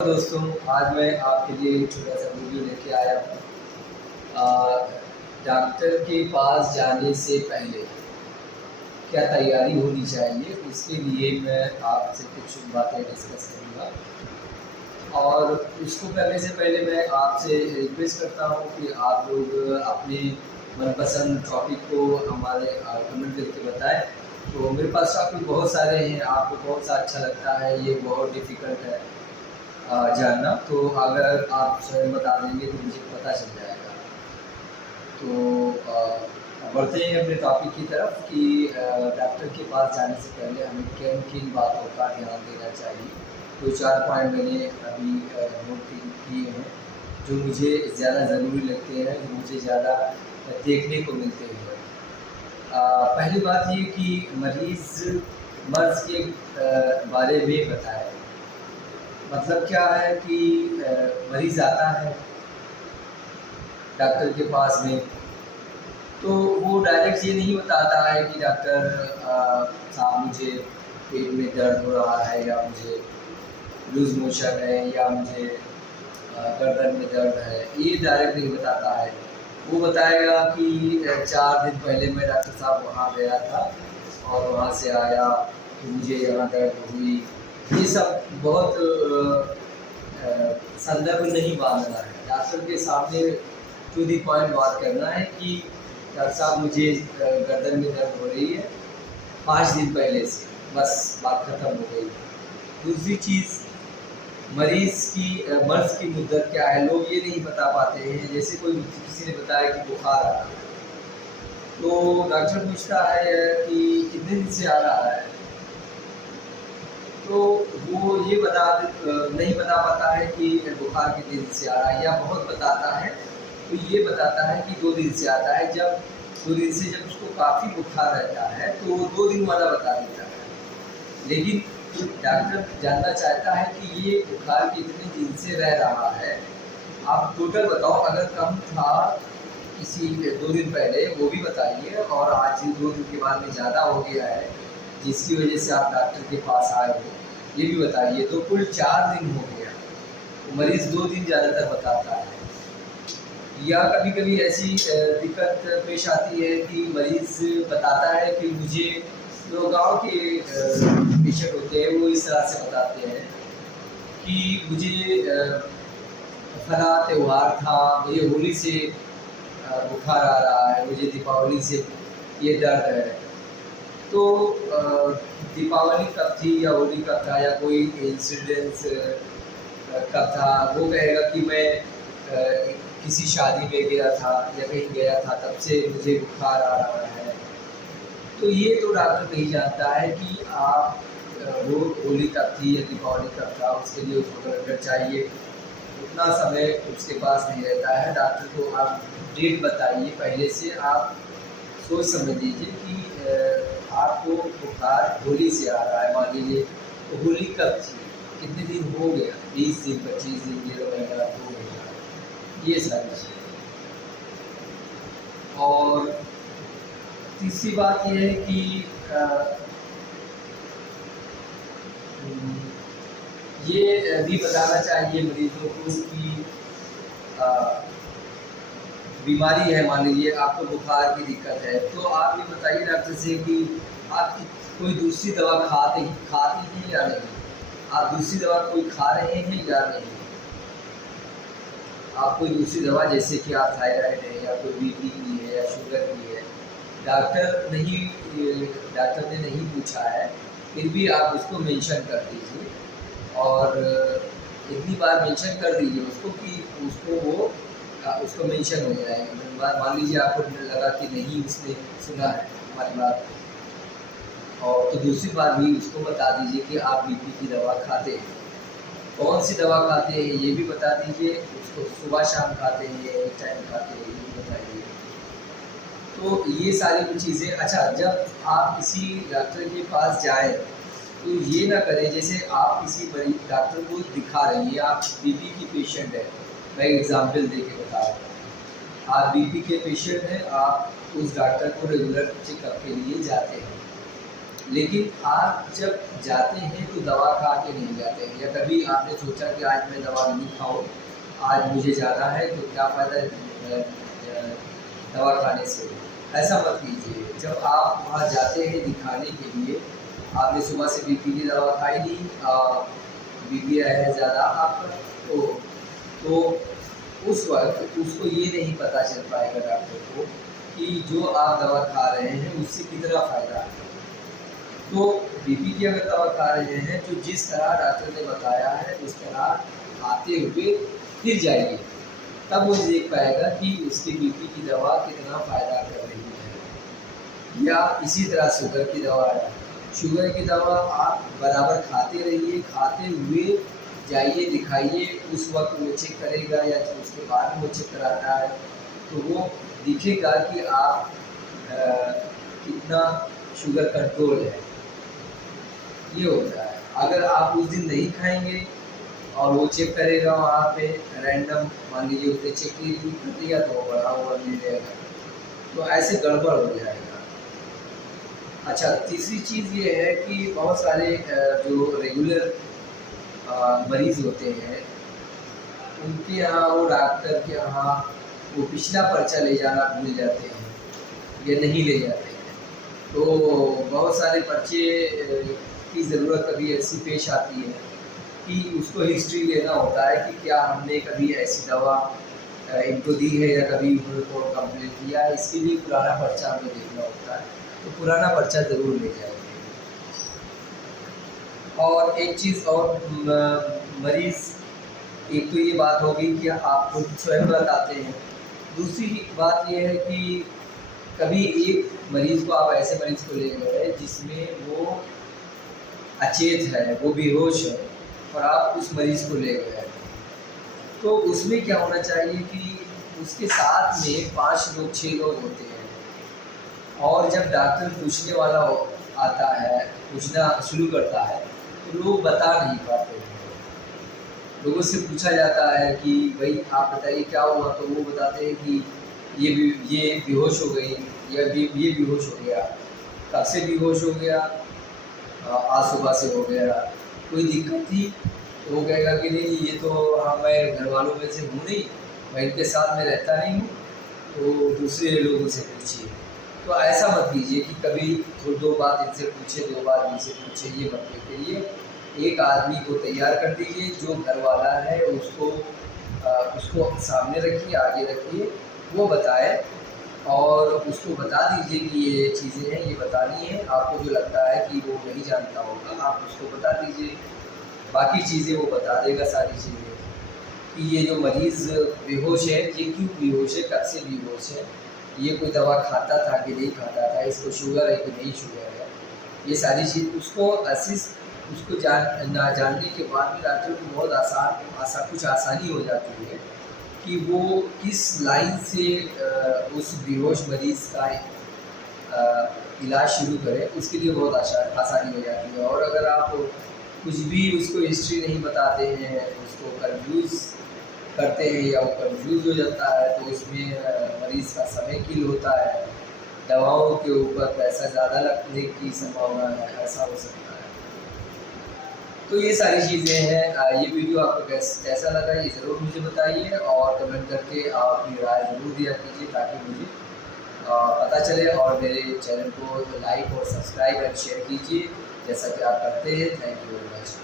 दोस्तों, आज मैं आपके लिए एक छोटा सा वीडियो लेके आया हूँ। डॉक्टर के पास जाने से पहले क्या तैयारी होनी चाहिए, उसके लिए मैं आपसे कुछ बातें डिस्कस करूँगा। और उसको करने से पहले मैं आपसे रिक्वेस्ट करता हूँ कि आप लोग अपने मनपसंद टॉपिक को हमारे कमेंट करके बताएं। तो मेरे पास टॉपिक बहुत सारे हैं, आपको कौन सा अच्छा लगता है, ये बहुत डिफ़िकल्ट है जानना। तो अगर आप स्वयं बता देंगे तो मुझे पता चल जाएगा। तो बढ़ते हैं अपने टॉपिक की तरफ कि डॉक्टर के पास जाने से पहले हमें किन किन बातों का ध्यान देना चाहिए। 2-4 पॉइंट मैंने अभी नोट किए हैं जो मुझे ज़्यादा ज़रूरी लगते हैं, जो मुझे ज़्यादा देखने को मिलते हैं। पहली बात ये कि मर्ज़ के बारे में बताएं। मतलब क्या है कि मरीज़ आता है डॉक्टर के पास में, तो वो डायरेक्ट ये नहीं बताता है कि डॉक्टर साहब मुझे पेट में दर्द हो रहा है, या मुझे लूज़ मोशन है, या मुझे गर्दन में दर्द है। ये डायरेक्ट नहीं बताता है। वो बताएगा कि 4 दिन पहले मैं डॉक्टर साहब वहाँ गया था और वहाँ से आया तो मुझे यहाँ दर्द हुई। ये सब बहुत संदर्भ नहीं बांधना है। डॉक्टर के सामने टू द पॉइंट बात करना है कि डॉक्टर साहब मुझे गर्दन में दर्द हो रही है 5 दिन पहले से, बस बात ख़त्म हो गई। दूसरी चीज़, मर्ज़ की मुद्दत क्या है, लोग ये नहीं बता पाते हैं। जैसे कोई किसी ने बताया कि बुखार आ रहा है, तो डॉक्टर पूछता है कि कितने दिन से आ रहा है, तो वो ये नहीं बता पाता है कि बुखार कितने दिन से आ रहा है, या बहुत बताता है तो ये बताता है कि 2 दिन से आता है। जब 2 दिन से जब उसको काफ़ी बुखार रहता है तो वो 2 दिन वाला बता देता है। लेकिन डॉक्टर जानना चाहता है कि ये बुखार कितने दिन से रह रहा है, आप टोटल बताओ। अगर कम था किसी 2 दिन पहले वो भी बताइए, और आज 2 दिन के बाद में ज़्यादा हो गया है जिसकी वजह से आप डॉक्टर के पास आए हो, ये भी बताइए। तो कुल 4 दिन हो गया, तो मरीज़ 2 दिन ज़्यादातर बताता है। या कभी कभी ऐसी दिक्कत पेश आती है कि मरीज़ बताता है कि मुझे, जो गांव के पेशेंट होते हैं वो इस तरह से बताते हैं कि मुझे फला त्यौहार था, मुझे होली से बुखार आ रहा है, मुझे दीपावली से ये दर्द है। तो दीपावली कब थी या होली कब था, या कोई इंसिडेंस कब था, वो कहेगा कि मैं किसी शादी में गया था या कहीं गया था, तब से मुझे बुखार आ रहा है। तो ये तो डॉक्टर नहीं जानता है कि आप वो होली कब थी या दीपावली कब था, उसके लिए उसको कैलेंडर चाहिए। उतना समय उसके पास नहीं रहता है। डॉक्टर को आप डेट बताइए पहले से, आप सोच समझ लीजिए कि आपको बुखार होली से आ रहा है। मान लीजिए तो होली कब थी, कितने दिन हो गया, 20 दिन, 25 दिन, 1 महीना, 2 महीना, ये सारी चीज़ें। और तीसरी बात यह है कि ये भी बताना चाहिए मरीजों को कि बीमारी है। मान लीजिए आपको बुखार की दिक्कत है, तो आप ये बताइए डॉक्टर से कि आप कोई दूसरी दवा खाते हैं या नहीं, आप दूसरी दवा कोई खा रहे हैं या नहीं। आप कोई दूसरी दवा, जैसे कि आप थायराइड है या कोई बीपी की है या शुगर की है, डॉक्टर ने नहीं पूछा है, फिर भी आप उसको मेंशन कर दीजिए। और इतनी बार मेंशन कर दीजिए उसको कि उसको मेंशन हो जाए। मान लीजिए आपको लगा कि नहीं उसने सुना है हमारी बात, और तो दूसरी बार भी उसको बता दीजिए कि आप बीपी की दवा खाते हैं, कौन सी दवा खाते हैं ये भी बता दीजिए। उसको सुबह शाम खाते हैं या एक टाइम खाते हैं, ये भी बताइए। तो ये सारी चीज़ें। अच्छा, जब आप किसी डॉक्टर के पास जाएं तो ये ना करें जैसे आप किसी मरीज डॉक्टर को दिखा रहे हैं, आप बीपी की पेशेंट है, मैं एग्जाम्पल दे के बता रहा हूँ। आप बीपी के पेशेंट हैं, आप उस डॉक्टर को रेगुलर चेकअप के लिए जाते हैं, लेकिन आप जब जाते हैं तो दवा खा के नहीं जाते हैं, या कभी आपने सोचा कि आज मैं दवा नहीं खाऊँ, आज मुझे जाना है तो क्या फ़ायदा दवा खाने से। ऐसा मत कीजिए। जब आप वहाँ जाते हैं दिखाने के लिए, आपने सुबह से बीपी की दवा खाई ली, बीपी है ज़्यादा आपका, तो उस वक्त उसको ये नहीं पता चल पाएगा डॉक्टर को कि जो आप दवा खा रहे हैं उससे कितना फ़ायदा है। तो बीपी की अगर दवा खा रहे हैं तो जिस तरह डॉक्टर ने बताया है उस तरह खाते हुए फिर जाइए, तब वो देख पाएगा कि उसकी बीपी की दवा कितना फ़ायदा कर रही है। या इसी तरह शुगर की दवा है, शुगर की दवा आप बराबर खाते रहिए, खाते हुए जाइए दिखाइए। उस वक्त वो चेक करेगा या उसके बाद वो चेक कराता है तो वो दिखेगा कि आप कितना शुगर कंट्रोल है, ये होता है। अगर आप उस दिन नहीं खाएंगे और वो चेक करेगा वहाँ पे रैंडम, मान लीजिए उसने चेक कर लिया तो वो बढ़ा हुआ ले लेगा, तो ऐसे गड़बड़ हो जाएगा। अच्छा, तीसरी चीज़ ये है कि बहुत सारे जो रेगुलर मरीज़ होते हैं उनके यहाँ, वो डॉक्टर के यहाँ वो पिछला पर्चा ले जाना भूल जाते हैं या नहीं ले जाते हैं। तो बहुत सारे पर्चे की ज़रूरत कभी ऐसी पेश आती है कि उसको हिस्ट्री लेना होता है कि क्या हमने कभी ऐसी दवा इनको दी है या कभी उनको कंप्लेन किया है। इसके लिए पुराना पर्चा हमें देखना होता है, तो पुराना पर्चा ज़रूर ले जाएंगे। और एक चीज़ और, मरीज़, एक तो ये बात हो गई कि आप खुद स्वयं बताते हैं। दूसरी बात ये है कि कभी एक मरीज़ को, आप ऐसे मरीज़ को ले गए जिसमें वो अचेत है, वो बेहोश है, और आप उस मरीज़ को ले गए, तो उसमें क्या होना चाहिए कि उसके साथ में 5 लोग 6 लोग होते हैं, और जब डॉक्टर पूछने वाला आता है, पूछना शुरू करता है, तो लोग बता नहीं पाते हैं। लोगों से पूछा जाता है कि भाई आप बताइए क्या हुआ, तो वो बताते हैं कि ये बेहोश हो गई, या ये बेहोश हो गया। कब से बेहोश हो गया? आज सुबह से हो गया। कोई दिक्कत थी? तो वो कहेगा कि नहीं, ये तो मैं घर वालों में से हूँ नहीं, मैं इनके साथ में रहता नहीं हूँ, तो दूसरे लोगों से पूछिए। तो ऐसा मत कीजिए कि कभी दो बात इनसे पूछे, 2 बार इनसे पूछे, ये मत कीजिए। एक आदमी को तैयार कर दीजिए, जो घर वाला है उसको सामने रखिए, आगे रखिए, वो बताए, और उसको बता दीजिए कि ये चीज़ें हैं, ये बतानी है। आपको जो लगता है कि वो नहीं जानता होगा, आप उसको बता दीजिए, बाकी चीज़ें वो बता देगा सारी चीज़ें, कि ये जो मरीज़ बेहोश है, ये क्यों बेहोश है, कब से बेहोश है, ये कोई दवा खाता था कि नहीं खाता था, इसको शुगर है कि नहीं शुगर है। ये सारी चीज़ उसको उसको जानने के बाद में डॉक्टर को बहुत कुछ आसानी हो जाती है कि वो किस लाइन से उस बेहोश मरीज़ का इलाज शुरू करें, उसके लिए बहुत आसानी हो जाती है। और अगर आप कुछ भी उसको हिस्ट्री नहीं बताते हैं, उसको कंफ्यूज करते हैं या वो कंफ्यूज हो जाता है, तो उसमें मरीज़ का समय किल होता है, दवाओं के ऊपर पैसा ज़्यादा लगने की संभावना है, ऐसा हो सकता है। तो ये सारी चीज़ें हैं। ये वीडियो आपको कैसा लगा ये ज़रूर मुझे बताइए, और कमेंट करके आप अपनी राय ज़रूर दिया कीजिए, ताकि मुझे पता चले। और मेरे चैनल को लाइक और सब्सक्राइब एंड शेयर कीजिए, जैसा कि आप करते हैं। Thank you very much.